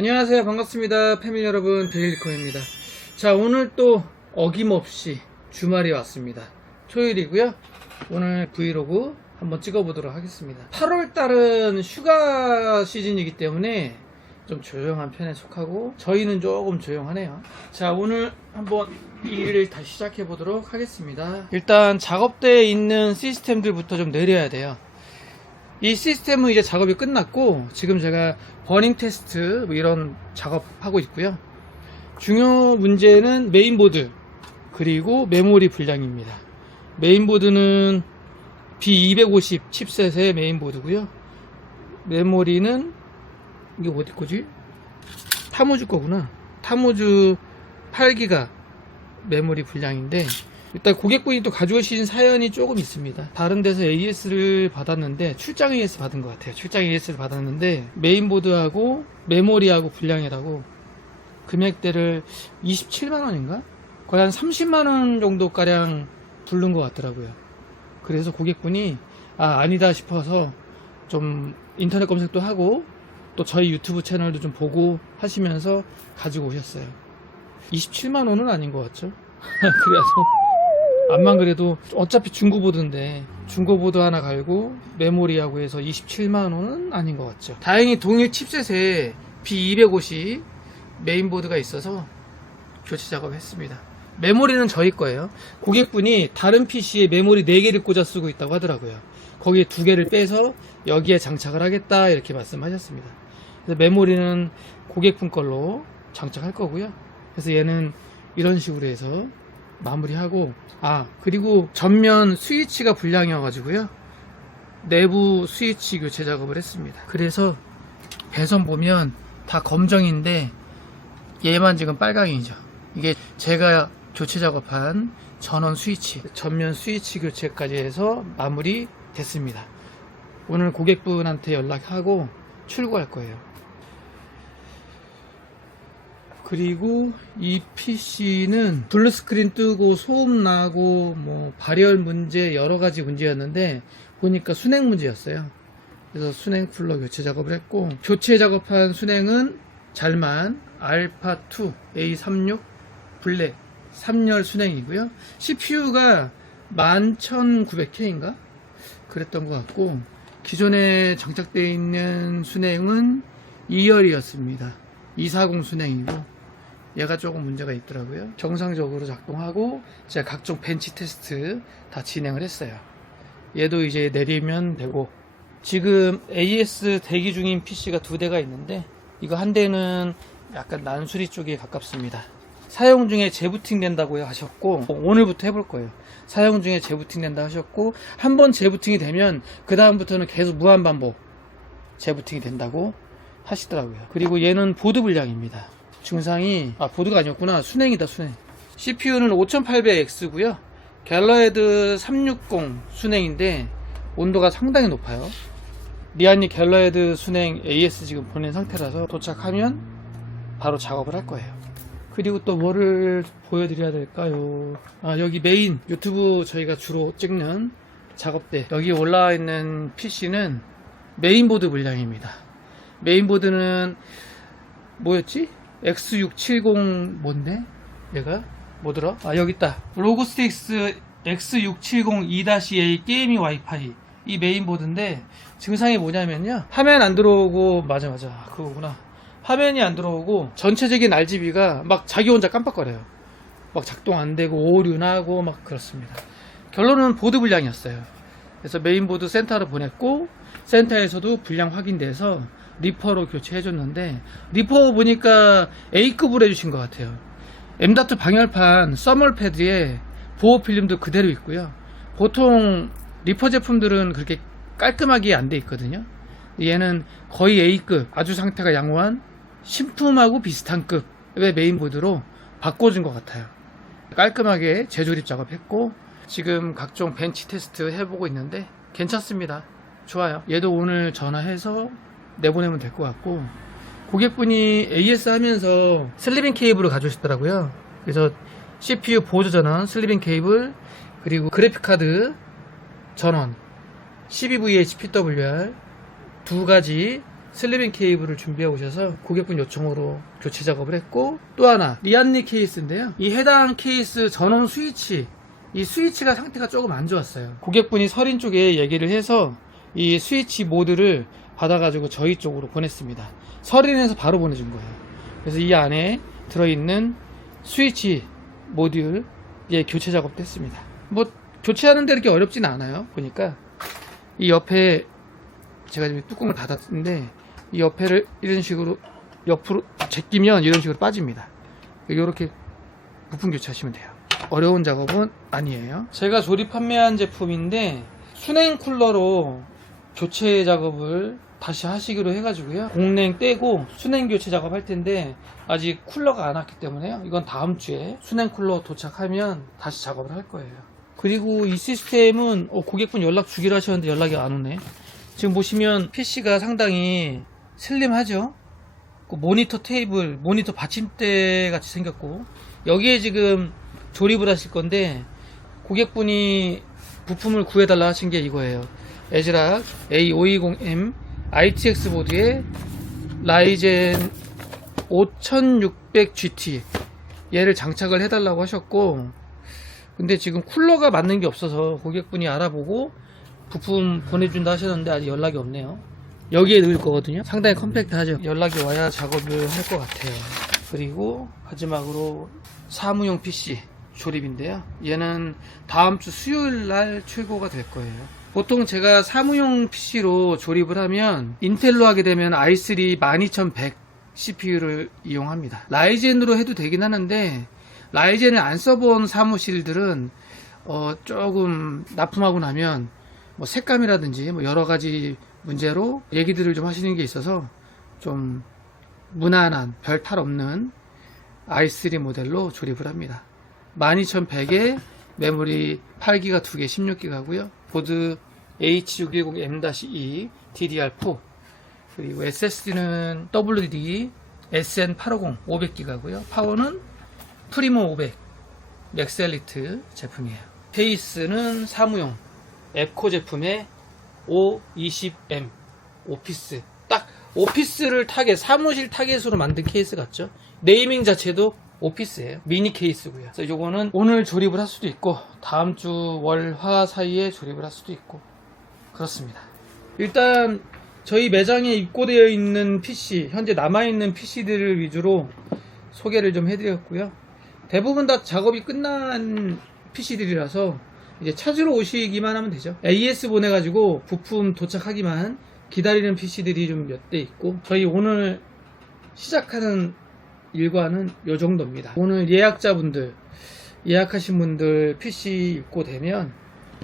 안녕하세요. 반갑습니다. 패밀리 여러분, 데일리컴입니다. 자, 오늘 또 어김없이 주말이 왔습니다. 토요일이고요. 오늘 브이로그 한번 찍어보도록 하겠습니다. 8월달은 휴가 시즌이기 때문에 좀 조용한 편에 속하고 저희는 조금 조용하네요. 자, 오늘 한번 일을 다시 시작해 보도록 하겠습니다. 일단 작업대에 있는 시스템들부터 좀 내려야 돼요. 이 시스템은 이제 작업이 끝났고 지금 제가 버닝 테스트 뭐 이런 작업하고 있고요. 중요 문제는 메인보드 그리고 메모리 분량입니다. 메인보드는 B250 칩셋의 메인보드고요. 메모리는 이게 어디 거지? 타무즈 거구나. 타무즈 8기가 메모리 분량인데 일단 고객분이 또 가져오신 사연이 조금 있습니다. 다른 데서 AS를 받았는데 출장 AS 받은 것 같아요. 출장 AS를 받았는데 메인보드하고 메모리하고 분량이라고 금액대를 27만원인가? 거의 한 30만원 정도가량 부른 것 같더라고요. 그래서 고객분이 아니다 싶어서 좀 인터넷 검색도 하고 또 저희 유튜브 채널도 좀 보고 하시면서 가지고 오셨어요. 27만원은 아닌 것 같죠? 그래서 암만 그래도 어차피 중고보드인데 중고보드 하나 갈고 메모리하고 해서 27만원은 아닌 것 같죠. 다행히 동일 칩셋에 B250 메인보드가 있어서 교체 작업했습니다. 메모리는 저희 거예요. 고객분이 다른 PC에 메모리 4개를 꽂아 쓰고 있다고 하더라고요. 거기에 2개를 빼서 여기에 장착을 하겠다 이렇게 말씀하셨습니다. 그래서 메모리는 고객분 걸로 장착할 거고요. 그래서 얘는 이런 식으로 해서 마무리하고 그리고 전면 스위치가 불량이어가지고요 내부 스위치 교체 작업을 했습니다. 그래서 배선 보면 다 검정인데 얘만 지금 빨강이죠. 이게 제가 교체 작업한 전원 스위치, 전면 스위치 교체까지 해서 마무리 됐습니다. 오늘 고객분한테 연락하고 출고할 거예요. 그리고 이 PC는 블루스크린 뜨고 소음 나고 뭐 발열 문제 여러가지 문제였는데 보니까 순행 문제였어요. 그래서 순행 쿨러 교체 작업을 했고 교체 작업한 순행은 잘만 알파2 A36 블랙 3열 순행이고요. CPU가 11900K인가? 그랬던 것 같고 기존에 장착되어 있는 순행은 2열이었습니다. 240 순행이고 얘가 조금 문제가 있더라고요. 정상적으로 작동하고 제가 각종 벤치 테스트 다 진행을 했어요. 얘도 이제 내리면 되고 지금 AS 대기 중인 PC가 2대가 있는데 이거 한 대는 약간 난수리 쪽에 가깝습니다. 사용 중에 재부팅 된다고 하셨고 오늘부터 해볼 거예요. 사용 중에 재부팅 된다 하셨고 한번 재부팅이 되면 그 다음부터는 계속 무한반복 재부팅이 된다고 하시더라고요. 그리고 얘는 보드 분량입니다. 증상이 보드가 아니었구나. 순행이다 순행. CPU는 5800X고요 갤러헤드 360 순행인데 온도가 상당히 높아요. 리안이 갤러헤드 순행 AS 지금 보낸 상태라서 도착하면 바로 작업을 할 거예요. 그리고 또 뭐를 보여드려야 될까요? 여기 메인 유튜브 저희가 주로 찍는 작업대 여기 올라와 있는 PC는 메인보드 분량입니다. 메인보드는 뭐였지? X670 뭔데? 얘가 뭐더라? 여기 있다. 로고스틱스 X670 2-A 게이밍 와이파이 이 메인보드인데 증상이 뭐냐면요 화면 안 들어오고 맞아 그거구나. 화면이 안 들어오고 전체적인 RGB가 막 자기 혼자 깜빡거려요. 막 작동 안 되고 오류 나고 막 그렇습니다. 결론은 보드 분량이었어요. 그래서 메인보드 센터로 보냈고 센터에서도 분량 확인돼서 리퍼로 교체해줬는데 리퍼 보니까 A급으로 해주신 것 같아요. M.2 방열판 써멀 패드에 보호 필름도 그대로 있고요. 보통 리퍼 제품들은 그렇게 깔끔하게 안 돼 있거든요. 얘는 거의 A급 아주 상태가 양호한 신품하고 비슷한 급의 메인보드로 바꿔준 것 같아요. 깔끔하게 재조립 작업했고 지금 각종 벤치 테스트 해보고 있는데 괜찮습니다. 좋아요. 얘도 오늘 전화해서 내보내면 될 것 같고 고객분이 AS 하면서 슬리빙 케이블을 가져오셨더라고요. 그래서 CPU 보조 전원 슬리빙 케이블 그리고 그래픽카드 전원 12VH PWR 2가지 슬리빙 케이블을 준비해 오셔서 고객분 요청으로 교체 작업을 했고, 또 하나 리안리 케이스인데요. 이 해당 케이스 전원 스위치, 이 스위치가 상태가 조금 안 좋았어요. 고객분이 서린 쪽에 얘기를 해서 이 스위치 모드를 받아가지고 저희 쪽으로 보냈습니다. 서린에서 바로 보내준 거예요. 그래서 이 안에 들어있는 스위치 모듈 교체 작업도 했습니다. 뭐 교체하는데 이렇게 어렵진 않아요. 보니까 이 옆에 제가 지금 뚜껑을 닫았는데, 이 옆에를 이런 식으로 옆으로 제끼면 이런 식으로 빠집니다. 이렇게 부품 교체하시면 돼요. 어려운 작업은 아니에요. 제가 조립 판매한 제품인데 순행 쿨러로 교체 작업을 다시 하시기로 해가지고요. 공냉 떼고 순행 교체 작업할 텐데 아직 쿨러가 안 왔기 때문에요. 이건 다음 주에 순행 쿨러 도착하면 다시 작업을 할 거예요. 그리고 이 시스템은 고객분 연락 주기로 하셨는데 연락이 안 오네. 지금 보시면 PC가 상당히 슬림하죠. 모니터 테이블, 모니터 받침대 같이 생겼고, 여기에 지금 조립을 하실 건데 고객분이 부품을 구해달라 하신 게 이거예요. 에즈락 A520M ITX 보드에 라이젠 5600GT 얘를 장착을 해달라고 하셨고, 근데 지금 쿨러가 맞는 게 없어서 고객분이 알아보고 부품 보내준다 하셨는데 아직 연락이 없네요. 여기에 넣을 거거든요. 상당히 컴팩트하죠. 연락이 와야 작업을 할 것 같아요. 그리고 마지막으로 사무용 PC 조립인데요. 얘는 다음 주 수요일 날 출고가 될 거예요. 보통 제가 사무용 PC로 조립을 하면 인텔로 하게 되면 i3 12100 CPU를 이용합니다. 라이젠으로 해도 되긴 하는데 라이젠을 안 써본 사무실들은 조금 납품하고 나면 뭐 색감이라든지 뭐 여러 가지 문제로 얘기들을 좀 하시는 게 있어서 좀 무난한 별 탈 없는 i3 모델로 조립을 합니다. 12100에 메모리 8기가 2개 16기가고요. 보드 H610M-2 DDR4, 그리고 SSD는 WD SN850 500기가고요. 파워는 프리모 500 맥스엘리트 제품이에요. 케이스는 사무용 앱코 제품의 O20M 오피스, 딱 오피스를 타겟, 사무실 타겟으로 만든 케이스 같죠? 네이밍 자체도 오피스예요. 미니 케이스고요. 그래서 요거는 오늘 조립을 할 수도 있고 다음 주 월, 화 사이에 조립을 할 수도 있고 그렇습니다. 일단 저희 매장에 입고되어 있는 PC, 현재 남아있는 PC들을 위주로 소개를 좀 해드렸고요. 대부분 다 작업이 끝난 PC들이라서 이제 찾으러 오시기만 하면 되죠. AS 보내가지고 부품 도착하기만 기다리는 PC들이 좀 몇 대 있고, 저희 오늘 시작하는 일과는 요 정도입니다. 오늘 예약자분들, 예약하신 분들 PC 입고되면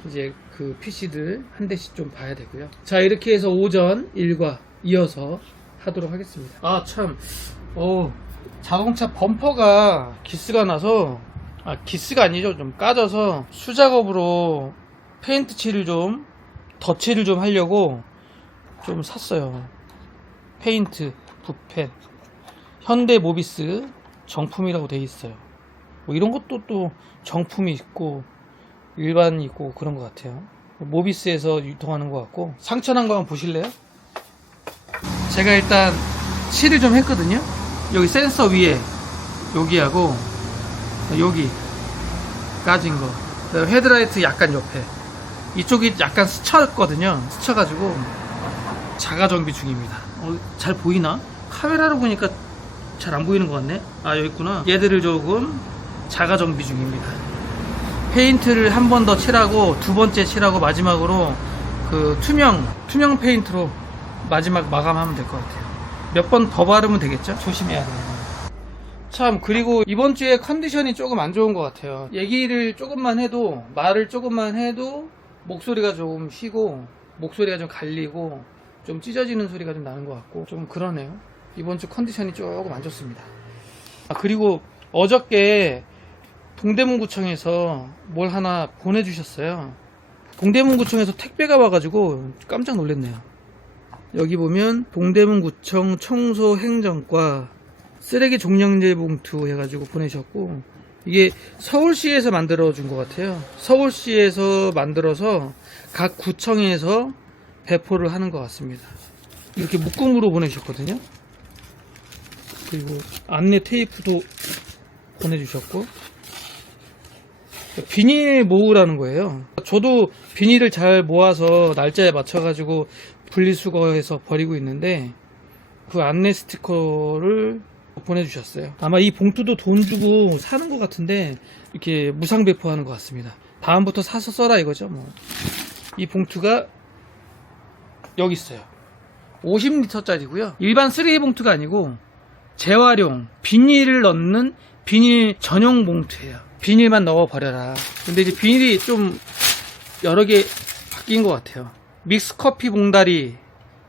이제 그 PC들 한 대씩 좀 봐야 되고요. 자, 이렇게 해서 오전 일과 이어서 하도록 하겠습니다. 아, 참, 자동차 범퍼가 기스가 나서, 기스가 아니죠. 좀 까져서 수작업으로 페인트 칠을 좀, 덧칠을 좀 하려고 좀 샀어요. 페인트, 붓펜. 현대 모비스 정품이라고 돼 있어요. 뭐 이런 것도 또 정품이 있고 일반이 있고 그런 것 같아요. 모비스에서 유통하는 것 같고, 상처난 거 한번 보실래요? 제가 일단 칠을 좀 했거든요. 여기 센서 위에 여기하고 여기 까진 거, 헤드라이트 약간 옆에 이쪽이 약간 스쳤거든요. 스쳐가지고 자가 정비 중입니다. 잘 보이나? 카메라로 보니까 잘 안 보이는 것 같네. 여기 있구나. 얘들을 조금 자가 정비 중입니다. 페인트를 한 번 더 칠하고 두 번째 칠하고 마지막으로 그 투명 페인트로 마지막 마감하면 될 것 같아요. 몇 번 더 바르면 되겠죠? 조심해야 돼요. 참, 그리고 이번 주에 컨디션이 조금 안 좋은 것 같아요. 얘기를 조금만 해도, 말을 조금만 해도 목소리가 조금 쉬고 목소리가 좀 갈리고 좀 찢어지는 소리가 좀 나는 것 같고 좀 그러네요. 이번 주 컨디션이 조금 안 좋습니다. 그리고 어저께 동대문구청에서 뭘 하나 보내주셨어요. 동대문구청에서 택배가 와가지고 깜짝 놀랐네요. 여기 보면 동대문구청 청소행정과 쓰레기 종량제 봉투 해가지고 보내셨고, 이게 서울시에서 만들어 준 것 같아요. 서울시에서 만들어서 각 구청에서 배포를 하는 것 같습니다. 이렇게 묶음으로 보내주셨거든요. 그리고 안내 테이프도 보내주셨고, 비닐 모으라는 거예요. 저도 비닐을 잘 모아서 날짜에 맞춰가지고 분리수거해서 버리고 있는데, 그 안내 스티커를 보내주셨어요. 아마 이 봉투도 돈 주고 사는 것 같은데 이렇게 무상 배포하는 것 같습니다. 다음부터 사서 써라 이거죠. 뭐. 이 봉투가 여기 있어요. 50리터짜리고요. 일반 쓰레기 봉투가 아니고 재활용 비닐을 넣는 비닐 전용 봉투예요. 비닐만 넣어 버려라. 근데 이제 비닐이 좀 여러 개 바뀐 것 같아요. 믹스커피 봉다리,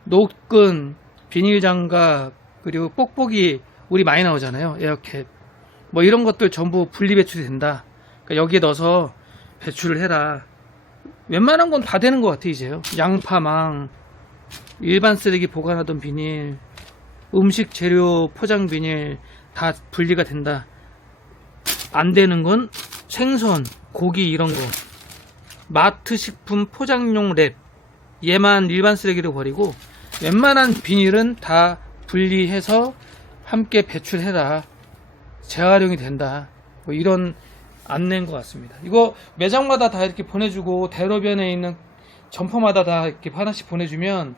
노끈, 비닐 장갑, 그리고 뽁뽁이 우리 많이 나오잖아요. 에어캡 뭐 이런 것들 전부 분리 배출이 된다. 그러니까 여기에 넣어서 배출을 해라. 웬만한 건 다 되는 것 같아 이제요. 양파망, 일반 쓰레기 보관하던 비닐, 음식 재료 포장 비닐 다 분리가 된다. 안 되는 건 생선, 고기 이런 거, 마트 식품 포장용 랩, 얘만 일반 쓰레기로 버리고 웬만한 비닐은 다 분리해서 함께 배출해라. 재활용이 된다. 뭐 이런 안내인 것 같습니다. 이거 매장마다 다 이렇게 보내주고 대로변에 있는 점포마다 다 이렇게 하나씩 보내주면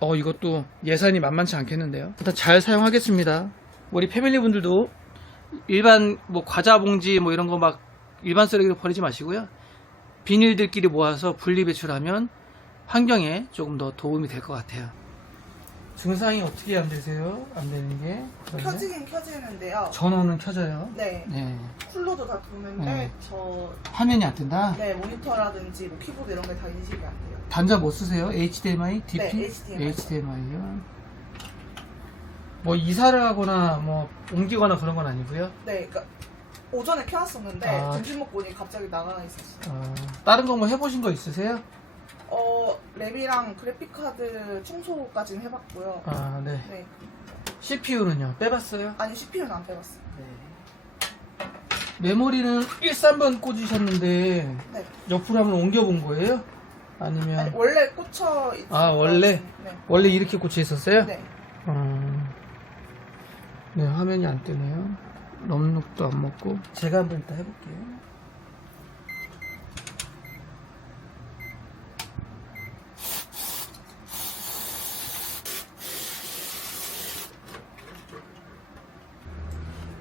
이것도 예산이 만만치 않겠는데요. 일단 잘 사용하겠습니다. 우리 패밀리 분들도 일반 뭐 과자 봉지 뭐 이런 거 막 일반 쓰레기로 버리지 마시고요. 비닐들끼리 모아서 분리 배출하면 환경에 조금 더 도움이 될 것 같아요. 증상이 어떻게 안 되세요? 안 되는 게? 켜지긴 켜지는데요. 전원은 켜져요. 네. 네. 쿨러도 다 도는데 네. 저 화면이 안 뜬다? 네, 모니터라든지 뭐 키보드 이런 게 다 인식이 안 돼요. 단자 뭐 쓰세요? HDMI? DP? 네, HDMI. HDMI요. 뭐 이사를 하거나 뭐 옮기거나 그런 건 아니고요. 네, 그러니까 오전에 켜놨었는데 아. 점심 먹고 보니 갑자기 나가 있었어요. 다른 거 뭐 해보신 거 있으세요? 랩이랑 그래픽카드 청소까지는 해봤고요. 네. 네. CPU는요? 빼봤어요? 아니 CPU는 안 빼봤어요. 네. 메모리는 13번 꽂으셨는데 네. 옆으로 한번 옮겨본 거예요? 아니면 아니 원래 꽂혀 있어요. 원래? 네. 원래 이렇게 꽂혀 있었어요? 네. 네, 화면이 안 뜨네요. 럼룩도 안 먹고. 제가 한번 이따 해볼게요.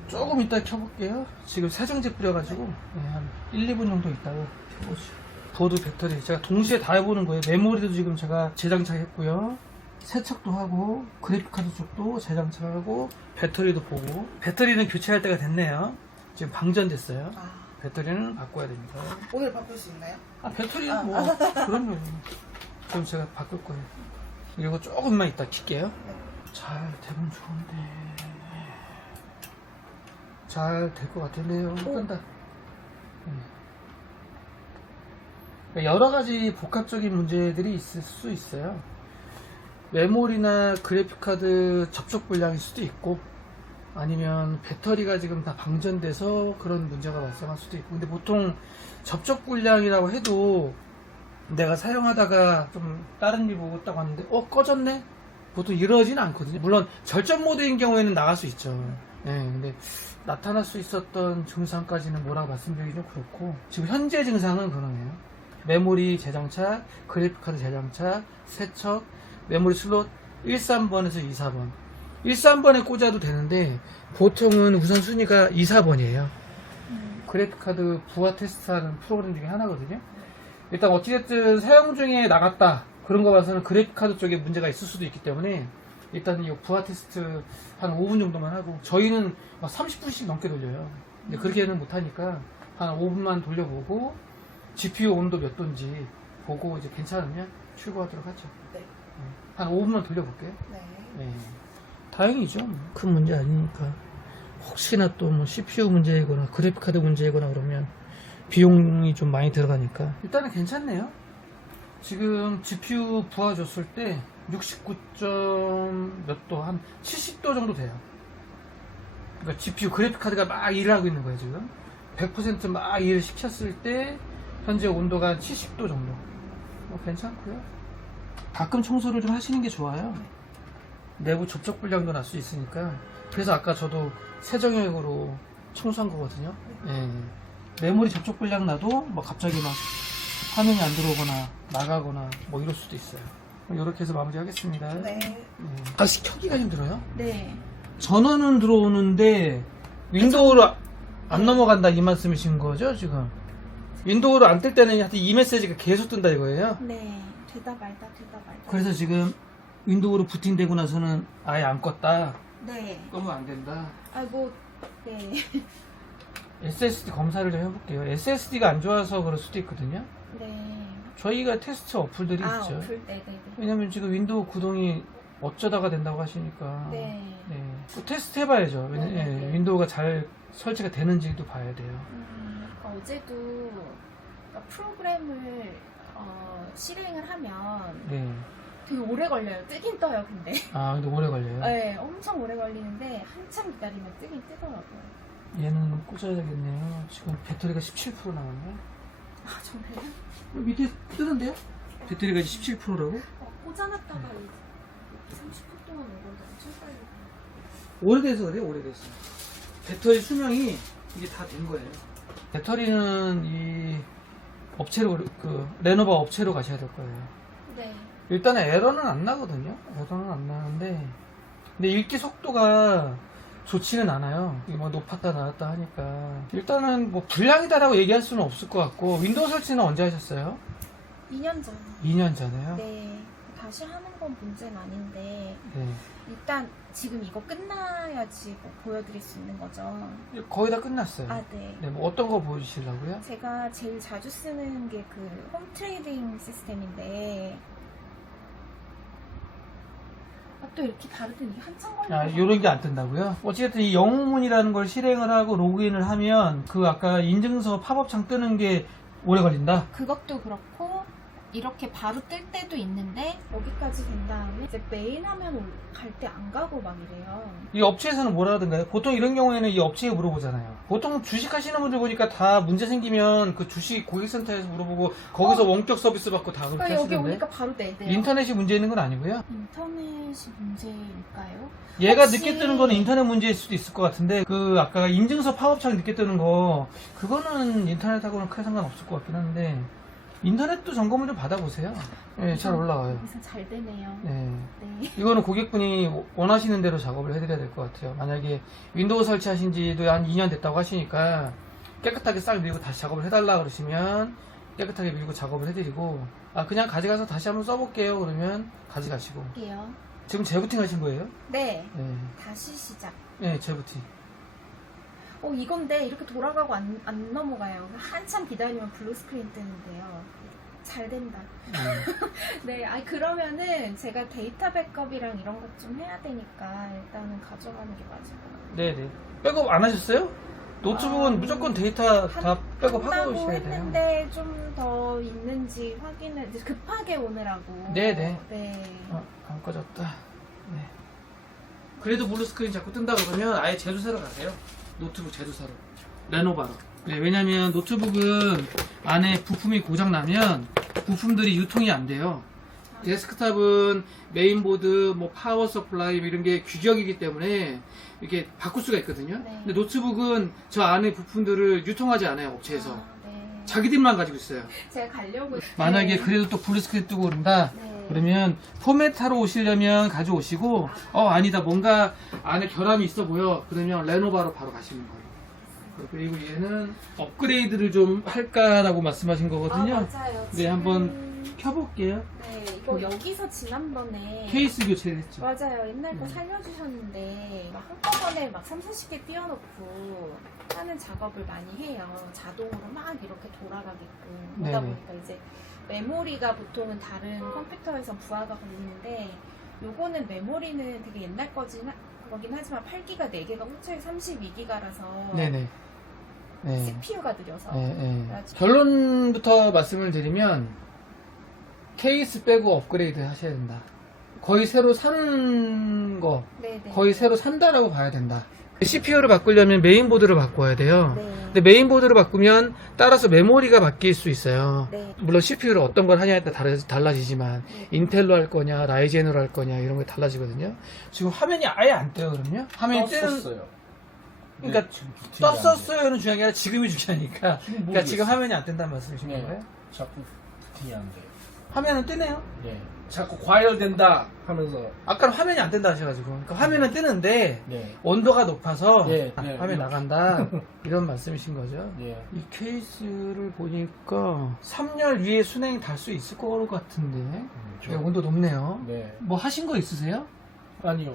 조금 이따 켜볼게요. 지금 세정제 뿌려가지고 한 1, 2분 정도 있다가 켜보죠. 보드 배터리 제가 동시에 다 해보는 거예요. 메모리도 지금 제가 재장착했고요. 세척도 하고 그래픽카드 쪽도 재장착하고 배터리도 보고. 배터리는 교체할 때가 됐네요. 지금 방전됐어요. 배터리는 바꿔야 됩니다. 오늘 바꿀 수 있나요? 배터리는 뭐 그럼요. 그럼 제가 바꿀 거예요. 이거 조금만 이따 킬게요. 잘 되면 좋은데 잘 될 것 같은데요. 끈다. 여러 가지 복합적인 문제들이 있을 수 있어요. 메모리나 그래픽카드 접촉 불량일 수도 있고, 아니면 배터리가 지금 다 방전돼서 그런 문제가 발생할 수도 있고. 근데 보통 접촉 불량이라고 해도 내가 사용하다가 좀 다른 일 보고 딱 왔는데 꺼졌네? 보통 이러지는 않거든요. 물론 절전 모드인 경우에는 나갈 수 있죠. 네, 근데 나타날 수 있었던 증상까지는 뭐라고 말씀드리기 좀 그렇고, 지금 현재 증상은 그러네요. 메모리 재장착, 그래픽카드 재장착, 세척, 메모리 슬롯 13번에서 24번. 13번에 꽂아도 되는데 보통은 우선순위가 24번이에요. 그래픽카드 부하 테스트하는 프로그램 중에 하나거든요. 일단 어찌됐든 사용 중에 나갔다 그런 거 봐서는 그래픽카드 쪽에 문제가 있을 수도 있기 때문에 일단 이 부하 테스트 한 5분 정도만 하고, 저희는 막 30분씩 넘게 돌려요. 근데 그렇게는 못하니까 한 5분만 돌려보고 GPU 온도 몇 도인지 보고 이제 괜찮으면 출고하도록 하죠. 네. 한 5분만 돌려볼게요. 네. 네. 다행이죠. 큰 문제 아니니까. 혹시나 또 뭐 CPU 문제이거나 그래픽카드 문제이거나 그러면 비용이 좀 많이 들어가니까 일단은 괜찮네요. 지금 GPU 부하 줬을 때 69점 몇 도, 한 70도 정도 돼요. 그러니까 GPU 그래픽카드가 막 일을 하고 있는 거예요 지금. 100% 막 일을 시켰을 때 현재 온도가 70도 정도. 괜찮고요. 가끔 청소를 좀 하시는 게 좋아요. 내부 접촉 불량도 날 수 있으니까. 그래서 아까 저도 세정액으로 청소한 거거든요. 예. 메모리 접촉 불량 나도 뭐 갑자기 막 화면이 안 들어오거나 나가거나 뭐 이럴 수도 있어요. 이렇게 해서 마무리하겠습니다. 네. 다시 켜기가 힘들어요. 네. 전원은 들어오는데 윈도우로 안 넘어간다 이 말씀이신 거죠 지금? 윈도우로 안 뜰 때는 하여튼 이 메시지가 계속 뜬다 이거예요? 네. 되다 말다 되다 말다. 그래서 지금 윈도우로 부팅되고 나서는 아예 안 껐다. 네. 끄면 안 된다. 아이고. 네. SSD 검사를 좀 해볼게요. SSD가 안 좋아서 그럴 수도 있거든요. 네. 저희가 테스트 어플들이 아, 있죠. 어플. 네네네. 왜냐면 지금 윈도우 구동이 어쩌다가 된다고 하시니까. 네. 네. 그 테스트 해봐야죠. 네, 네. 예, 윈도우가 잘 설치가 되는지도 봐야 돼요. 어제도 그러니까 프로그램을 실행을 하면 네. 되게 오래 걸려요. 뜨긴 떠요, 근데. 아, 근데 오래 걸려요. 네, 엄청 오래 걸리는데 한참 기다리면 뜨긴 뜨더라고요. 얘는 꽂아야 되겠네요. 지금 배터리가 17% 남았네. 아, 정말요? 밑에 뜨는데요? 배터리가 17%라고? 꽂아놨다가 30분 동안 오거든요. 엄청 빨리. 오래돼서 그래요, 오래돼서. 배터리 수명이 이게 다 된 거예요. 배터리는 이 업체로, 레노버 업체로 가셔야 될 거예요. 네. 일단은 에러는 안 나거든요. 에러는 안 나는데. 근데 읽기 속도가 좋지는 않아요. 이게 뭐 높았다 낮았다 하니까. 일단은 뭐 불량이다라고 얘기할 수는 없을 것 같고, 윈도우 설치는 언제 하셨어요? 2년 전. 2년 전에요? 네. 다시 하는 건 문제는 아닌데 네. 일단 지금 이거 끝나야지 뭐 보여드릴 수 있는 거죠. 거의 다 끝났어요. 아, 네. 네, 뭐 어떤 거 보여주시려고요? 제가 제일 자주 쓰는 게 그 홈 트레이딩 시스템인데 또 이렇게 다르더니 이게 한참 걸려요. 아, 요런 게 안 뜬다고요? 어쨌든 이 영웅문이라는 걸 실행을 하고 로그인을 하면 그 아까 인증서 팝업창 뜨는 게 오래 걸린다? 그것도 그렇고 이렇게 바로 뜰 때도 있는데 여기까지 된 다음에 이제 메인 화면 갈 때 안 가고 막 이래요. 이 업체에서는 뭐라 하던가요? 보통 이런 경우에는 이 업체에 물어보잖아요. 보통 주식 하시는 분들 보니까 다 문제 생기면 그 주식 고객센터에서 물어보고 거기서 원격 서비스 받고 다 그렇게 그러니까 여기 하시는데 오니까 바로 떼야 돼요. 인터넷이 문제 있는 건 아니고요. 인터넷이 문제일까요? 얘가 혹시- 늦게 뜨는 거는 인터넷 문제일 수도 있을 것 같은데 그 아까 인증서 팝업창 늦게 뜨는 거 그거는 인터넷하고는 크게 상관없을 것 같긴 한데 인터넷도 점검을 좀 받아보세요. 네, 잘 올라와요. 여기서 잘 되네요. 네. 네. 이거는 고객분이 원하시는 대로 작업을 해드려야 될 것 같아요. 만약에 윈도우 설치하신 지도 한 2년 됐다고 하시니까 깨끗하게 싹 밀고 다시 작업을 해달라 그러시면 깨끗하게 밀고 작업을 해드리고 아 그냥 가져가서 다시 한번 써볼게요 그러면 가져가시고 할게요. 지금 재부팅 하신 거예요? 네. 네, 다시 시작. 네 재부팅. 이건데 이렇게 돌아가고 안 넘어가요. 한참 기다리면 블루 스크린 뜨는데요. 잘 된다. 네, 그러면은 제가 데이터 백업이랑 이런 것 좀 해야 되니까 일단은 가져가는 게 맞을 것 같아요. 네네. 백업 안 하셨어요? 노트북은 무조건 데이터 다 백업하고 한다고 오셔야 돼요. 했는데 좀 더 있는지 확인을 이제 급하게 오느라고. 네네. 네. 안 꺼졌다. 네. 그래도 블루 스크린 자꾸 뜬다 그러면 아예 제조사로 가세요. 노트북 제조사로. 레노바로. 네, 왜냐면 노트북은 안에 부품이 고장나면 부품들이 유통이 안 돼요. 데스크탑은 메인보드, 뭐 파워 서플라이 이런 게 규격이기 때문에 이렇게 바꿀 수가 있거든요. 네. 근데 노트북은 저 안에 부품들을 유통하지 않아요, 업체에서. 네. 자기들만 가지고 있어요. 제가 가려고. 만약에 네. 그래도 또 블루 스크린 뜨고 그런다. 네. 그러면 포맷하러 오시려면 가져오시고 아니다 뭔가 안에 결함이 있어 보여 그러면 레노바로 바로 가시는 거예요. 그리고 얘는 업그레이드를 좀 할까라고 말씀하신 거거든요. 맞아요. 네, 한번 켜볼게요. 네, 이거 여기서 지난번에 케이스 교체를 했죠. 맞아요. 옛날 거 살려주셨는데 막 한꺼번에 막 30-40개 띄워놓고 하는 작업을 많이 해요. 자동으로 막 이렇게 돌아가게끔. 그러다 네네. 보니까 이제 메모리가 보통은 다른 컴퓨터에서 부하가 걸리는데 요거는 메모리는 되게 옛날 거긴 하지만 8기가 4개가 꽂혀있 32기가라서 네네. 네. CPU가 느려서 네, 네. 그래가지고 결론부터 말씀을 드리면 케이스 빼고 업그레이드 하셔야 된다. 거의 새로 사는 거 네네. 거의 새로 산다라고 봐야 된다. CPU를 바꾸려면 메인보드를 바꿔야 돼요. 네. 근데 메인보드를 바꾸면 따라서 메모리가 바뀔 수 있어요. 네. 물론 CPU를 어떤 걸 하냐에 따라 달라지지만 네. 인텔로 할 거냐 라이젠으로 할 거냐 이런 게 달라지거든요. 지금 화면이 아예 안 떠요. 그럼요? 화면이 뜨는 떴었어요. 그러니까 네, 지금 부팅이 안 돼요. 떴었어요는 중요한 게 아니라 지금이 중요하니까. 그러니까 지금 모르겠어요. 화면이 안 뜬다는 말씀이신 네. 거예요? 자꾸 부팅이 안 돼요. 화면은 뜨네요. 네. 자꾸 과열된다 하면서. 아까는 화면이 안 뜬다 하셔가지고 그러니까 화면은 뜨는데 네. 온도가 높아서 네, 네, 화면 네. 나간다 이런 말씀이신 거죠. 네. 이 케이스를 보니까 3열 위에 순행이 달 수 있을 것 같은데 네, 온도 높네요. 네. 뭐 하신 거 있으세요? 아니요.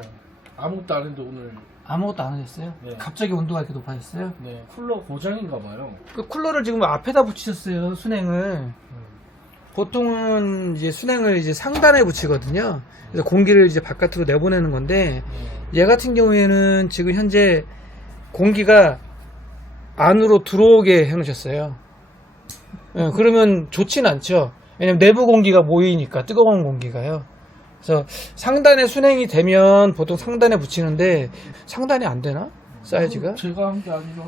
아무것도 안 했는데 오늘. 아무것도 안 하셨어요? 네. 갑자기 온도가 이렇게 높아졌어요? 네. 쿨러 고장인가 봐요. 그 쿨러를 지금 앞에다 붙이셨어요, 순행을. 보통은 이제 순행을 이제 상단에 붙이거든요. 그래서 공기를 이제 바깥으로 내보내는 건데, 네. 얘 같은 경우에는 지금 현재 공기가 안으로 들어오게 해놓으셨어요. 그러면 좋진 않죠. 왜냐면 내부 공기가 모이니까, 뜨거운 공기가요. 그래서 상단에 순행이 되면 보통 상단에 붙이는데, 상단이 안 되나? 사이즈가? 제가 한 게 아니라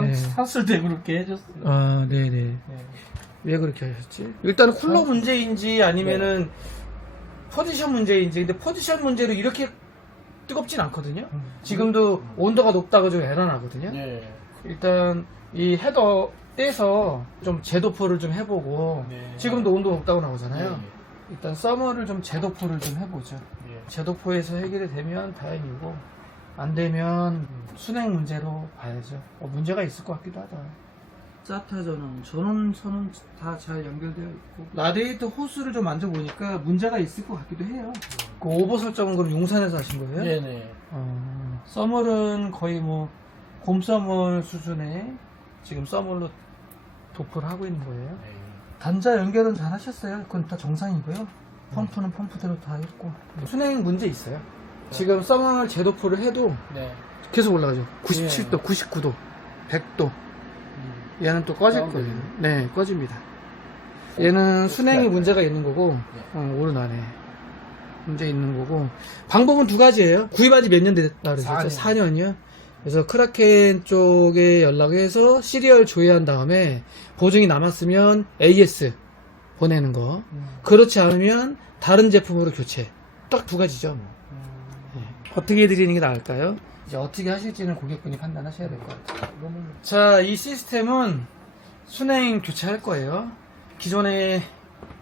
네. 샀을 때 그렇게 해줬어요. 아, 네네. 네. 왜 그렇게 하셨지? 일단 쿨러 문제인지 아니면은 포지션 문제인지. 근데 포지션 문제로 이렇게 뜨겁진 않거든요. 지금도 온도가 높다고 좀 에러 나거든요. 네. 일단 이 헤더 떼서 좀 제도포를 좀 해보고 네. 지금도 온도 높다고 나오잖아요. 네. 일단 서머를 좀 제도포를 좀 해보죠. 네. 제도포에서 해결이 되면 다행이고 안 되면 순행 문제로 봐야죠. 문제가 있을 것 같기도 하다. 사타 전원선은 다 잘 연결되어 있고 라디에이터 호스를 좀 만져보니까 문제가 있을 것 같기도 해요. 그 오버 설정은 그럼 용산에서 하신 거예요? 네네. 써멀은 거의 뭐 곰써멀 수준의 지금 써멀로 도포를 하고 있는 거예요. 네. 단자 연결은 잘 하셨어요. 그건 다 정상이고요. 펌프는 펌프대로 다 했고 순행 문제 있어요. 지금 써멀 제도포를 해도 네. 계속 올라가죠. 97도, 99도, 100도. 얘는 또 꺼질 아, 거예요. 네. 네, 꺼집니다. 얘는 순행이 문제가 있는 거고, 오른안에 문제 있는 거고. 방법은 두 가지예요. 구입한 지 몇 년 됐다 그러셨죠? 4년이요. 그래서 크라켄 쪽에 연락해서 시리얼 조회한 다음에 보증이 남았으면 AS 보내는 거. 그렇지 않으면 다른 제품으로 교체. 딱 두 가지죠. 네. 어떻게 해드리는 게 나을까요? 이제 어떻게 하실지는 고객분이 판단하셔야 될 것 같아요. 자, 이 시스템은 순행 교체할 거예요. 기존에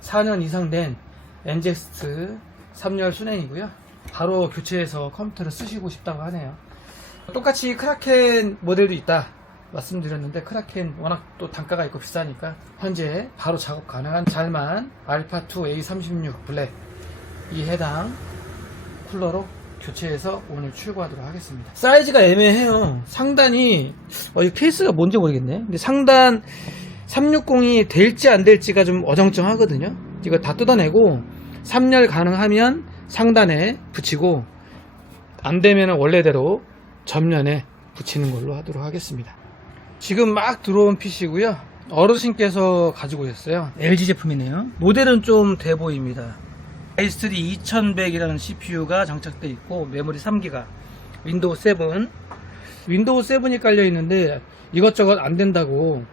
4년 이상 된 엔젝스트 3열 순행이고요. 바로 교체해서 컴퓨터를 쓰시고 싶다고 하네요. 똑같이 크라켄 모델도 있다 말씀드렸는데 크라켄 워낙 또 단가가 있고 비싸니까 현재 바로 작업 가능한 잘만 알파2 A36 블랙 이 해당 쿨러로 교체해서 오늘 출고하도록 하겠습니다. 사이즈가 애매해요. 상단이 이 케이스가 뭔지 모르겠네. 근데 상단 360이 될지 안 될지가 좀 어정쩡하거든요. 이거 다 뜯어내고 3열 가능하면 상단에 붙이고 안 되면 원래대로 전면에 붙이는 걸로 하도록 하겠습니다. 지금 막 들어온 PC고요. 어르신께서 가지고 오셨어요. LG 제품이네요. 모델은 좀 돼 보입니다. i3 2100이라는 CPU가 장착되어 있고 메모리 3기가 윈도우 7 윈도우 7이 깔려 있는데 이것저것 안 된다고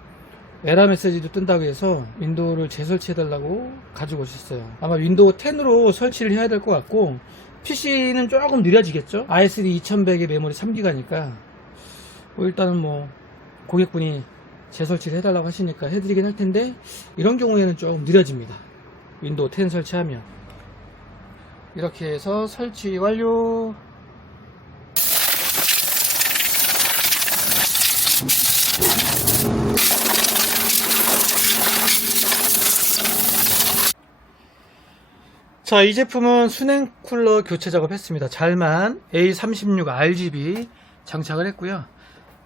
에러 메시지도 뜬다고 해서 윈도우를 재설치해 달라고 가지고 오셨어요. 아마 윈도우 10으로 설치를 해야 될 것 같고 PC는 조금 느려지겠죠. i3 2100의 메모리 3기가니까 일단은 뭐 고객분이 재설치를 해달라고 하시니까 해드리긴 할 텐데 이런 경우에는 조금 느려집니다. 윈도우 10 설치하면 이렇게 해서 설치 완료. 자, 이 제품은 순행 쿨러 교체 작업했습니다. 잘만 A36 RGB 장착을 했고요.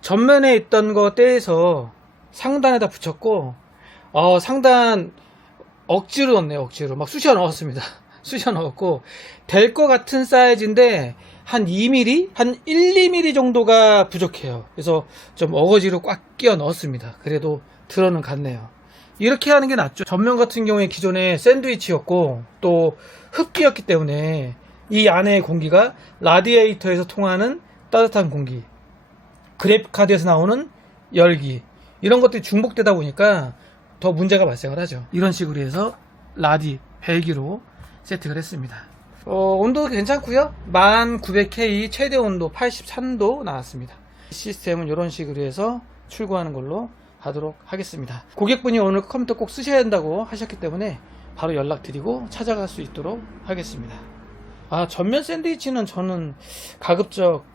전면에 있던 거 떼서 상단에다 붙였고 상단 억지로 넣었네요. 억지로 막 쑤셔 넣었습니다. 쑤셔 넣었고 될 것 같은 사이즈인데 한 2mm? 한 1, 2mm 정도가 부족해요. 그래서 좀 어거지로 꽉 끼워 넣었습니다. 그래도 들어는 갔네요. 이렇게 하는 게 낫죠. 전면 같은 경우에 기존에 샌드위치였고 또 흡기였기 때문에 이 안에 공기가 라디에이터에서 통하는 따뜻한 공기 그래픽카드에서 나오는 열기 이런 것들이 중복되다 보니까 더 문제가 발생을 하죠. 이런 식으로 해서 라디 벨기로 세팅을 했습니다. 온도 괜찮고요. 1900K 최대 온도 83도 나왔습니다. 시스템은 이런 식으로 해서 출고하는 걸로 하도록 하겠습니다. 고객분이 오늘 컴퓨터 꼭 쓰셔야 한다고 하셨기 때문에 바로 연락드리고 찾아갈 수 있도록 하겠습니다. 전면 샌드위치는 저는 가급적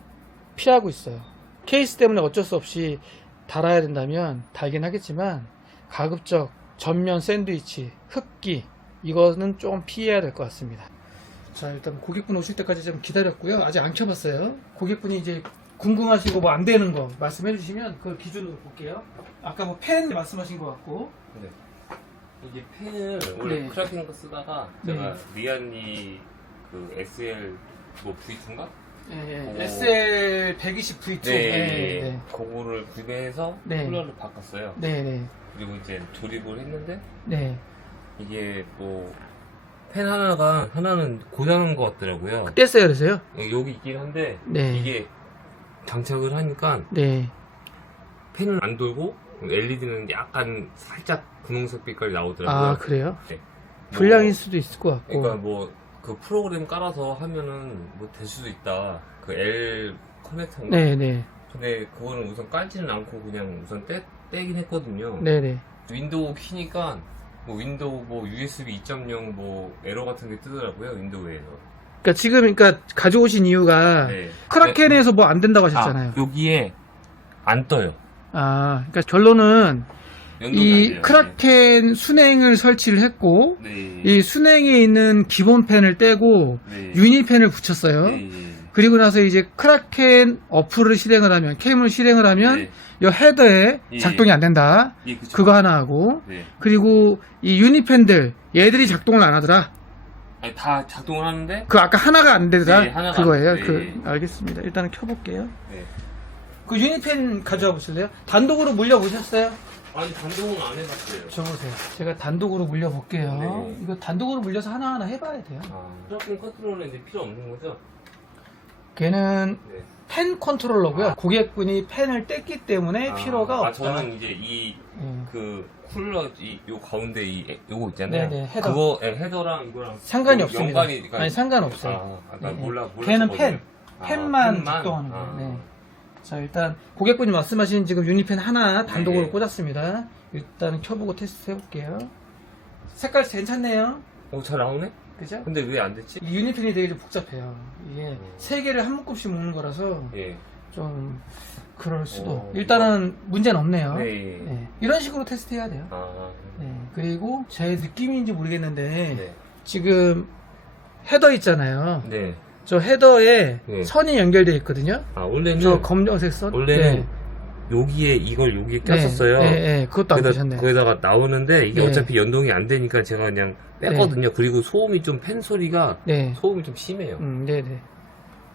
피하고 있어요. 케이스 때문에 어쩔 수 없이 달아야 된다면 달긴 하겠지만 가급적 전면 샌드위치, 흡기 이거는 좀 피해야 될 것 같습니다. 자, 일단 고객분 오실 때까지 좀 기다렸고요. 아직 안 켜봤어요. 고객분이 이제 궁금하시고 뭐 안 되는 거 말씀해 주시면 그걸 기준으로 볼게요. 아까 뭐 펜 말씀하신 것 같고. 네. 이게 펜을 원래 네. 크라켄 거 쓰다가 네. 제가 리안리 그 SL 뭐 V2인가? SL 120 V2. 네. 그거를 구매해서 네. 쿨러를 바꿨어요. 네. 그리고 이제 조립을 했는데 네. 이게 뭐 펜 하나는 고장난 것 같더라고요. 뗐어요, 그래서요? 여기 있긴 한데 네. 이게 장착을 하니까 네. 펜은 안 돌고 LED는 약간 살짝 분홍색 빛깔이 나오더라고요. 그래요? 네. 불량일 수도 있을 것 같고. 그러니까 뭐 그 프로그램 깔아서 하면은 뭐 될 수도 있다. 그 L 커넥터인가? 네네. 근데 그거는 우선 깔지는 않고 그냥 우선 떼긴 했거든요. 네네. 윈도우 키니까 뭐 윈도우 뭐 USB 2.0 뭐 에러 같은 게 뜨더라고요. 윈도우에서. 그러니까 지금 가져오신 이유가 네. 크라켄에서 뭐 안 된다고 하셨잖아요. 여기에 안 떠요. 그러니까 결론은 연동이 안 이 돼요. 크라켄 순행을 설치를 했고 네. 이 순행에 있는 기본 펜을 떼고 네. 유니펜을 붙였어요. 네. 그리고 나서 이제 크라켄 어플을 실행을 하면 캠을 실행을 하면 네. 이 헤더에 예. 작동이 안 된다. 예, 그쵸. 그거 하나 하고 네. 그리고 이 유니펜들 얘들이 작동을 안 하더라. 아니, 다 작동을 하는데 그 아까 하나가 안 되더라. 네, 하나가 그거예요. 안 돼. 네. 알겠습니다. 일단은 켜볼게요. 네. 그 유니펜 가져와 보실래요? 단독으로 물려보셨어요? 아니 단동은 안 해봤어요. 줘보세요. 제가 단독으로 물려볼게요. 네. 이거 단독으로 물려서 하나하나 해봐야 돼요. 트래킹 컨트롤은 이제 필요 없는 거죠? 걔는 네. 펜 컨트롤러고요. 고객분이 펜을 뗐기 때문에 필요가 없다. 저는 이제 이 예. 그 쿨러 요 가운데 요거 있잖아요. 네네, 헤더. 그거 헤더랑 이거랑 상관이 요 없습니다. 연관이 아니 상관없어요. 난 예. 몰라. 걔는 몰랐었거든요. 펜만 작동하는 거예요. 네. 자, 일단 고객분이 말씀하신 지금 유니펜 하나 단독으로 네. 꽂았습니다. 일단 켜보고 테스트 해볼게요. 색깔 괜찮네요. 잘 나오네? 그죠? 근데 왜 안 됐지? 이 유니펜이 되게 좀 복잡해요. 이게 세 개를 한 묶음씩 묶는 거라서 예. 좀 그럴 수도. 어, 일단은 문제는 없네요. 네. 네. 이런 식으로 테스트해야 돼요. 네. 그리고 제 느낌인지 모르겠는데 네. 지금 헤더 있잖아요. 네. 저 헤더에 네. 선이 연결되어 있거든요. 원래는 저 검정색 선. 원래는 여기에 여기에 꼈었어요. 네, 그것도 안 되셨네. 거기다가 나오는데 이게 네. 어차피 연동이 안 되니까 제가 그냥 뺐거든요. 그리고 소음이 좀 펜 소리가 네. 소음이 좀 심해요. 네네.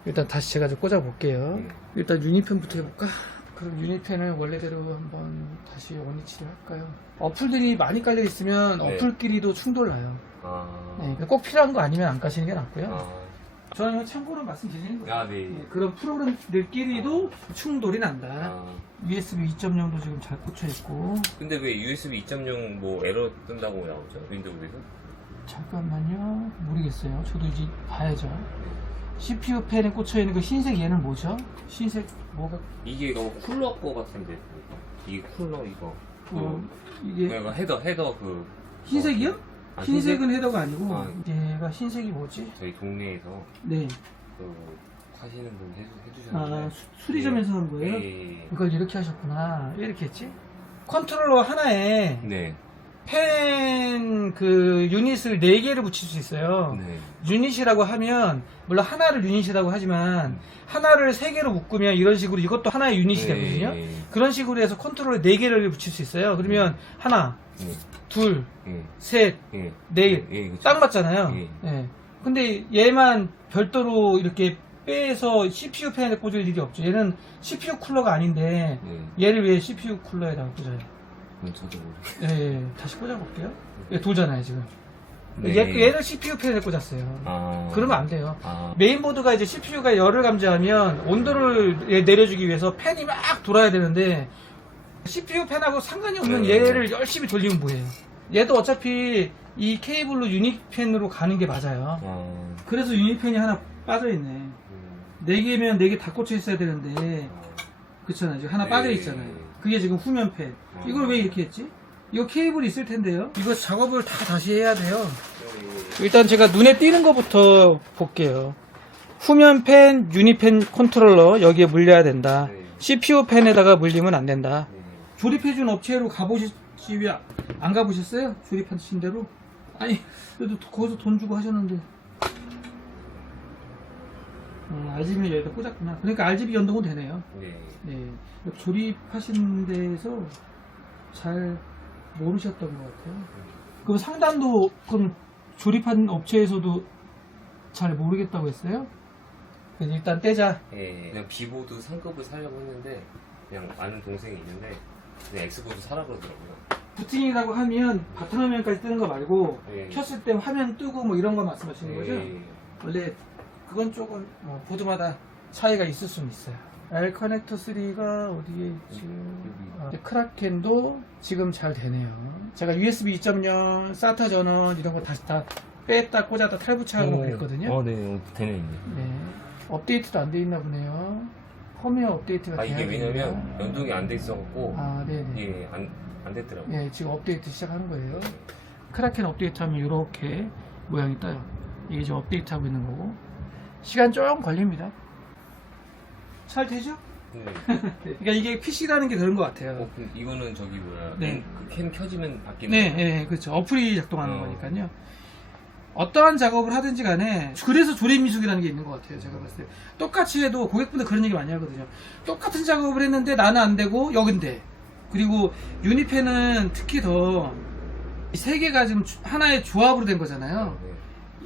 일단 다시 제가 좀 꽂아볼게요. 일단 유니펜부터 해볼까? 그럼 유니펜을 원래대로 한번 다시 원위치를 할까요? 어플들이 많이 깔려있으면 네. 어플끼리도 충돌나요. 아. 네, 꼭 필요한 거 아니면 안 까시는 게 낫고요. 아. 저는 참고로 말씀드리는 거예요. 네. 네, 그런 프로그램들끼리도 충돌이 난다. 아. USB 2.0도 지금 잘 꽂혀있고. 근데 왜 USB 2.0 뭐 에러 뜬다고 나오죠? 윈도우에서? 잠깐만요. 모르겠어요. 저도 이제 봐야죠. CPU 펜에 꽂혀있는 그 흰색 얘는 뭐죠? 흰색 뭐가 이게 너무 쿨러 거 같은데. 이게 쿨러 이거. 이게 그러니까 헤더 그 흰색이요? 아, 흰색은 헤더가 아니고 아. 얘가 흰색이 뭐지? 저희 동네에서 네. 그 하시는 분 해주셨는데. 수리점에서 한 거예요? 예. 이걸 이렇게 하셨구나. 왜 이렇게 했지? 컨트롤러 하나에 네. 펜 그 유닛을 4개를 붙일 수 있어요. 네. 유닛이라고 하면 물론 하나를 유닛이라고 하지만 하나를 3개로 묶으면 이런 식으로 이것도 하나의 유닛이 되거든요. 네. 그런 식으로 해서 컨트롤러에 4개를 붙일 수 있어요. 그러면 하나, 네. 둘, 예. 셋, 예. 넷. 예, 그쵸. 딱 맞잖아요. 예. 예. 근데 얘만 별도로 이렇게 빼서 CPU 펜에 꽂을 일이 없죠. 얘는 CPU 쿨러가 아닌데 얘를 왜 CPU 쿨러에다가 꽂아요? 저도 모르겠어요. 예, 다시 꽂아볼게요. 예, 돌잖아요 지금. 네. 얘를 CPU 팬에 꽂았어요. 아. 그러면 안 돼요. 아. 메인보드가 이제 CPU가 열을 감지하면 온도를 내려주기 위해서 팬이 막 돌아야 되는데 CPU 팬하고 상관이 없는 네. 얘를 열심히 돌리면 뭐예요? 얘도 어차피 이 케이블로 유닛 팬으로 가는 게 맞아요. 아. 그래서 유닛 팬이 하나 빠져있네. 4개면 4개 다 꽂혀 있어야 되는데 그렇잖아요. 지금 하나 네. 빠져 있잖아요. 그게 지금 후면 팬. 이걸 왜 이렇게 했지? 이거 케이블이 있을 텐데요. 이거 작업을 다 다시 해야 돼요. 일단 제가 눈에 띄는 것부터 볼게요. 후면 팬, 유닛 팬 컨트롤러 여기에 물려야 된다. 네. CPU 팬에다가 물리면 안 된다. 네. 조립해준 업체로 가보시지 안 가보셨어요? 조립하신 대로? 아니 그래도 거기서 돈 주고 하셨는데 RGB 여기다 꽂았구나. 그러니까 RGB 연동은 되네요. 네. 네. 조립하신 데에서 잘 모르셨던 것 같아요. 그럼 상단도 그럼 조립한 업체에서도 잘 모르겠다고 했어요? 그래서 일단 떼자. 예, 그냥 비보드 상급을 사려고 했는데 그냥 아는 동생이 있는데 그냥 X보드 사라 그러더라고요. 부팅이라고 하면 바탕화면까지 뜨는 거 말고 예. 켰을 때 화면 뜨고 뭐 이런 거 말씀하시는 거죠? 예. 원래 그건 조금 보드마다 차이가 있을 수는 있어요. R 커넥터 3가 어디에 있지? 크라켄도 지금 잘 되네요. 제가 USB 2.0, SATA 전원 이런 거 다시 다 뺐다 꽂았다 탈부착하고 그랬거든요. 네, 되네. 네. 업데이트도 안 돼 있나 보네요. 펌웨어 업데이트가 아, 돼야 이게 왜냐면 되네요. 연동이 안 돼 있어갖고 아, 네네. 예, 안 됐더라고요. 네, 지금 업데이트 시작하는 거예요. 크라켄 업데이트 하면 이렇게 모양이 떠요. 이게 지금 업데이트 하고 있는 거고. 시간 조금 걸립니다. 잘 되죠? 네. 그러니까 이게 PC라는 게 그런 것 같아요. 그럼 이거는 저기 뭐야? 네. 그캠 켜지면 바뀌는 네, 거예요? 네, 그렇죠. 어플이 작동하는 어. 거니까요. 어떠한 작업을 하든지 간에 그래서 조립 미숙이라는 게 있는 것 같아요. 제가 봤을 때 똑같이 해도 고객분들 그런 얘기 많이 하거든요. 똑같은 작업을 했는데 나는 안 되고 여긴 돼. 그리고 유니펜은 특히 더 세 개가 지금 하나의 조합으로 된 거잖아요. 네.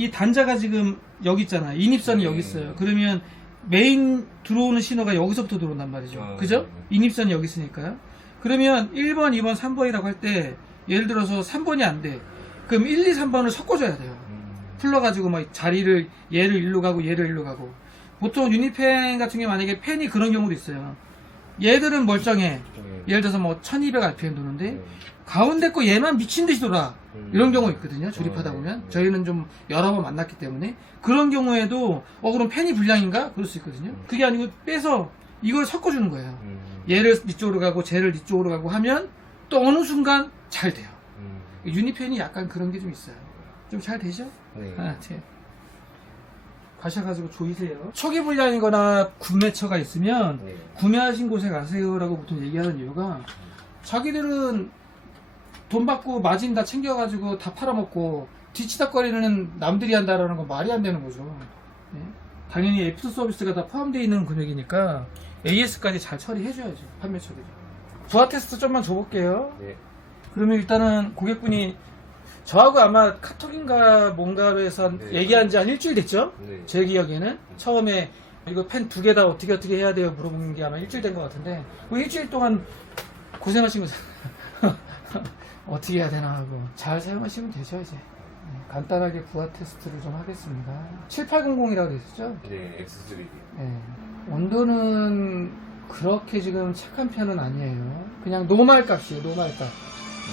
이 단자가 지금 여기 있잖아요. 인입선이 여기 있어요. 그러면 메인 들어오는 신호가 여기서부터 들어온단 말이죠. 아, 그죠? 네. 인입선이 여기 있으니까요. 그러면 1번, 2번, 3번이라고 할 때 예를 들어서 3번이 안 돼. 그럼 1, 2, 3번을 섞어줘야 돼요. 풀러가지고 막 자리를 얘를 일로 가고 얘를 일로 가고. 보통 유니펜 같은 게 만약에 펜이 그런 경우도 있어요. 얘들은 멀쩡해. 네. 예를 들어서 뭐 1200rpm 도는데 네. 가운데 거 얘만 미친 듯이 돌아. 이런 경우 있거든요. 조립하다 네. 보면. 저희는 좀 여러 번 만났기 때문에. 그런 경우에도 그럼 펜이 불량인가? 그럴 수 있거든요. 그게 아니고 빼서 이걸 섞어주는 거예요. 얘를 이쪽으로 가고 쟤를 이쪽으로 가고 하면 또 어느 순간 잘 돼요. 유니펜이 약간 그런 게 좀 있어요. 좀 잘 되죠? 네. 네. 가셔가지고 조이세요. 초기 불량이거나 구매처가 있으면 네. 구매하신 곳에 가세요라고 보통 얘기하는 이유가 자기들은 돈 받고 마진 다 챙겨가지고 다 팔아먹고 뒤치다거리는 남들이 한다라는 건 말이 안 되는 거죠. 네? 당연히 애프터 서비스가 다 포함되어 있는 금액이니까 AS까지 잘 처리해줘야죠. 판매처들이. 부하 테스트 좀만 줘볼게요. 네. 그러면 일단은 고객분이 저하고 아마 카톡인가 뭔가로 해서 네. 얘기한 지 한 일주일 됐죠? 네. 제 기억에는 처음에 이거 펜 2개 다 어떻게 해야 돼요 물어본 게 아마 일주일 된 것 같은데 그 일주일 동안 고생하신 거잖아요. 어떻게 해야 되나 하고 잘 사용하시면 되죠 이제. 네, 간단하게 부하 테스트를 좀 하겠습니다. 7800이라고 되셨죠? 네, X3. 네. 온도는 그렇게 지금 착한 편은 아니에요. 그냥 노말 값이에요, 노말 값.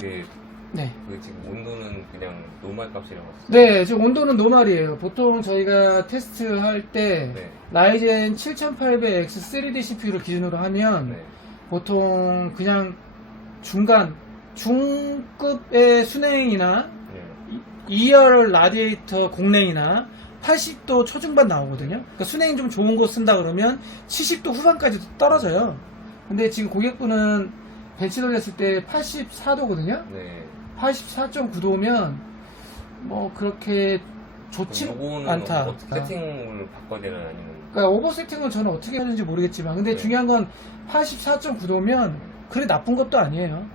네. 네. 그 지금 온도는 그냥 노멀 값이라고 했어요. 네, 지금 온도는 노말이에요. 보통 저희가 테스트할 때 네. 라이젠 7800X 3D CPU를 기준으로 하면 네. 보통 그냥 중급의 순행이나 네. 2열 라디에이터 공랭이나 80도 초중반 나오거든요. 그러니까 순행이 좀 좋은 거 쓴다 그러면 70도 후반까지도 떨어져요. 근데 지금 고객분은 벤치 돌렸을 때 84도거든요. 네. 84.9도면 뭐 그렇게 좋지 요거는 않다. 어떻게 세팅을 바꿔야 되나 아니면 그러니까 오버 세팅은 저는 어떻게 하는지 모르겠지만 근데 네. 중요한 건 84.9도면 그래 나쁜 것도 아니에요.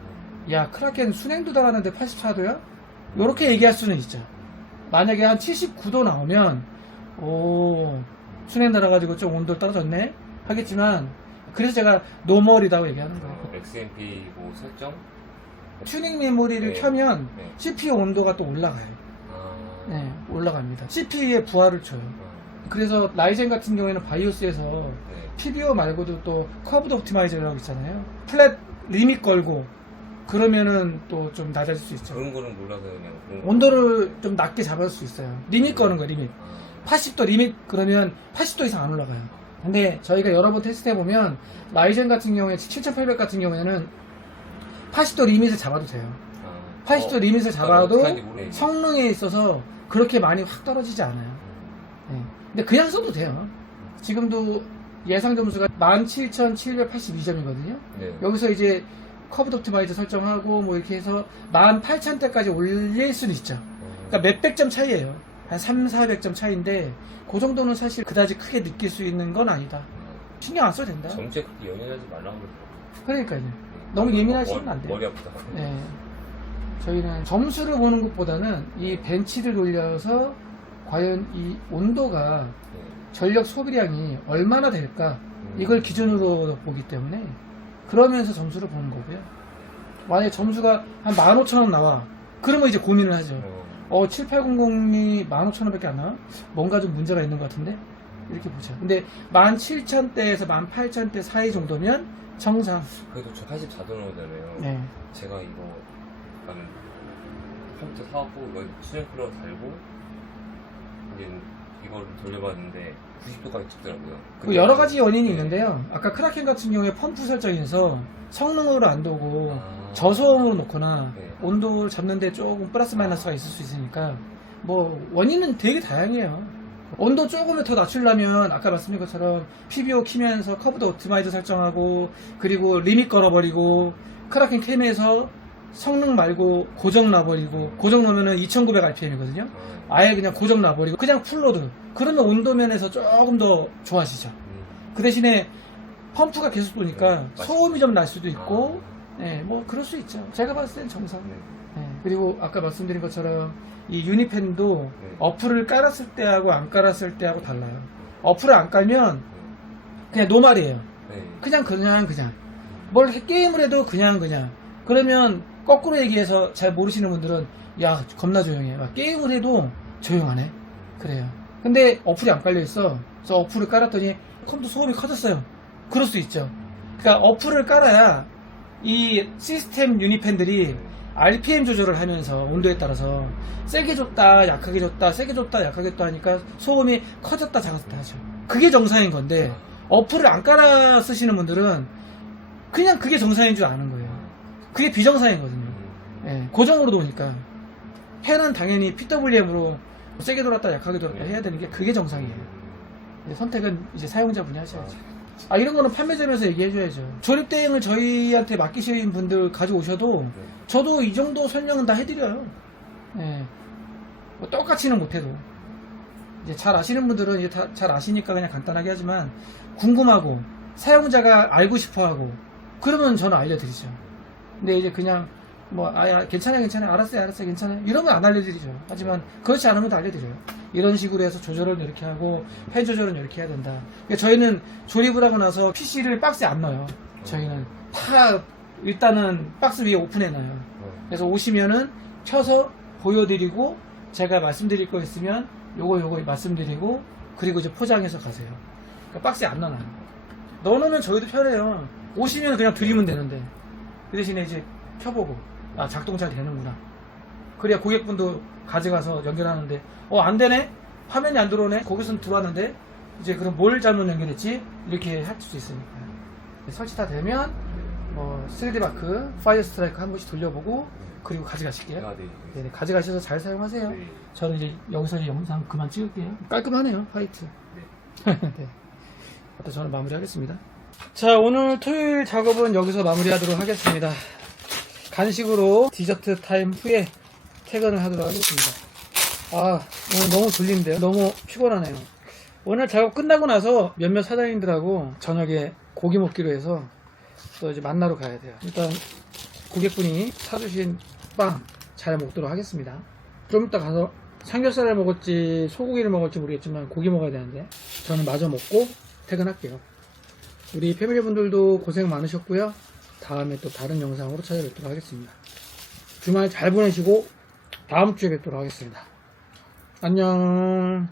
야 크라켄 순행도 달았는데 84도야? 요렇게 얘기할 수는 있죠. 만약에 한 79도 나오면 오 순행 달아가지고 좀 온도 떨어졌네 하겠지만 그래서 제가 노멀이라고 얘기하는 거예요. XMP 뭐 설정? 튜닝 메모리를 네. 켜면 네. CPU 온도가 또 올라가요. 아. 네, 올라갑니다. CPU의 부하를 줘요. 그래서 라이젠 같은 경우에는 바이오스에서 네. PBO 말고도 또 커브드 옵티마이저라고 있잖아요. 플랫 리밋 걸고 그러면은 또 좀 낮아질 수 있죠. 그런 거는 몰라서 그냥 그런 거. 온도를 좀 낮게 잡을 수 있어요. 리밋 거는 거예요, 리밋. 아, 80도 리밋 그러면 80도 이상 안 올라가요. 근데 저희가 여러 번 테스트 해보면 라이젠 같은 경우에 7800 같은 경우에는 80도 리밋을 잡아도 돼요. 80도 리밋을 잡아도 어떻게 하는지 모르겠네. 성능에 있어서 그렇게 많이 확 떨어지지 않아요. 네. 근데 그냥 써도 돼요. 지금도 예상 점수가 17,782점이거든요. 네. 여기서 이제 커브드 옵티마이저 설정하고 뭐 이렇게 해서 18,000대까지 올릴 수도 있죠. 그러니까 몇백 점 차이예요. 한 300-400점 차이인데 그 정도는 사실 그다지 크게 느낄 수 있는 건 아니다. 신경 안 써도 된다. 점수에 그렇게 연연하지 말라고 그러더라고요. 그러니까요. 너무 예민하시면 안 돼요. 머리 아프다고. 네. 저희는 점수를 보는 것보다는 이 벤치를 돌려서 과연 이 온도가 네. 전력 소비량이 얼마나 될까 이걸 기준으로 보기 때문에 그러면서 점수를 보는 거고요. 만약에 점수가 한 15,000원 나와 그러면 이제 고민을 하죠. 7800이 15,000원밖에 안 나와? 뭔가 좀 문제가 있는 것 같은데? 이렇게 보죠. 근데 17,000대에서 18,000대 사이 정도면 정상. 그래도 저 84도 나오잖아요. 네. 제가 이거 약간 컴퓨터 사갖고 이거 수정 쿨러 달고 이제 이걸 돌려봤는데 90도까지 찍더라고요. 그 여러 가지 원인이 있는데요. 아까 크라켄 같은 경우에 펌프 설정에서 성능으로 안 두고 저소음으로 놓거나 네. 온도를 잡는데 조금 플러스 마이너스가 있을 수 있으니까 뭐 원인은 되게 다양해요. 온도 조금을 더 낮추려면 아까 말씀드린 것처럼 PBO 키면서 커브드 옵티마이저 설정하고 그리고 리밋 걸어버리고 크라켄 캠에서 성능 말고 고정 놔버리고 고정 놓으면은 2900rpm이거든요. 아예 그냥 고정 놔버리고 그냥 풀로드 그러면 온도 면에서 조금 더 좋아지죠. 그 대신에 펌프가 계속 도니까 소음이 좀 날 수도 있고 네, 뭐 그럴 수 있죠. 제가 봤을 땐 정상. 네. 그리고 아까 말씀드린 것처럼 이 유니팬도 어플을 깔았을 때하고 안 깔았을 때하고 달라요. 어플을 안 깔면 그냥 노말이에요. 네. 그냥 뭘 게임을 해도 그냥 그러면 거꾸로 얘기해서 잘 모르시는 분들은 야 겁나 조용해. 게임을 해도 조용하네. 그래요. 근데 어플이 안 깔려 있어. 그래서 어플을 깔았더니 컴퓨터 소음이 커졌어요. 그럴 수 있죠. 그러니까 어플을 깔아야 이 시스템 유니팬들이 RPM 조절을 하면서 온도에 따라서 세게 줬다 약하게 줬다 세게 줬다 약하게 줬다 하니까 소음이 커졌다 작았다 하죠. 그게 정상인 건데 어플을 안 깔아 쓰시는 분들은 그냥 그게 정상인 줄 아는 거예요. 그게 비정상이거든요. 예, 고정으로 도니까 팬은 당연히 PWM으로 세게 돌았다 약하게 돌았다 해야 되는 게 그게 정상이에요. 선택은 이제 사용자분이 하셔야죠. 이런 거는 판매점에서 얘기해줘야죠. 조립 대행을 저희한테 맡기신 분들 가져오셔도 저도 이 정도 설명은 다 해드려요. 예. 뭐 똑같이는 못해도 이제 잘 아시는 분들은 이제 다 잘 아시니까 그냥 간단하게 하지만 궁금하고 사용자가 알고 싶어하고 그러면 저는 알려드리죠. 근데 이제 그냥 뭐 괜찮아요 알았어요 괜찮아요 이러면 안 알려드리죠. 하지만 그렇지 않으면 다 알려드려요. 이런 식으로 해서 조절을 이렇게 하고 팬 조절은 이렇게 해야 된다. 그러니까 저희는 조립을 하고 나서 PC를 박스에 안 넣어요. 저희는 다 일단은 박스 위에 오픈해놔요. 그래서 오시면은 켜서 보여드리고 제가 말씀드릴 거 있으면 요거 말씀드리고 그리고 이제 포장해서 가세요. 그러니까 박스에 안 넣어놔요. 넣어놓으면 저희도 편해요. 오시면 그냥 드리면 되는데 그 대신에 이제 켜보고 작동 잘 되는구나. 그래야 고객분도 가져가서 연결하는데 안 되네? 화면이 안 들어오네? 거기서는 들어왔는데 이제 그럼 뭘 잘못 연결했지? 이렇게 할 수 있으니까. 설치 다 되면 3D 마크, 파이어 스트라이크 한 번씩 돌려보고 그리고 가져가실게요. 네. 네, 가져가셔서 잘 사용하세요. 네. 저는 이제 여기서 이제 영상 그만 찍을게요. 깔끔하네요, 화이트. 네. 저는 마무리하겠습니다. 자, 오늘 토요일 작업은 여기서 마무리하도록 하겠습니다. 간식으로 디저트 타임 후에 퇴근을 하도록 하겠습니다. 오늘 너무 졸린데요. 너무 피곤하네요. 오늘 작업 끝나고 나서 몇몇 사장님들하고 저녁에 고기 먹기로 해서 또 이제 만나러 가야 돼요. 일단 고객분이 사주신 빵 잘 먹도록 하겠습니다. 좀 이따 가서 삼겹살을 먹을지 소고기를 먹을지 모르겠지만 고기 먹어야 되는데 저는 마저 먹고 퇴근할게요. 우리 패밀리분들도 고생 많으셨고요. 다음에 또 다른 영상으로 찾아뵙도록 하겠습니다. 주말 잘 보내시고 다음 주에 뵙도록 하겠습니다. 안녕.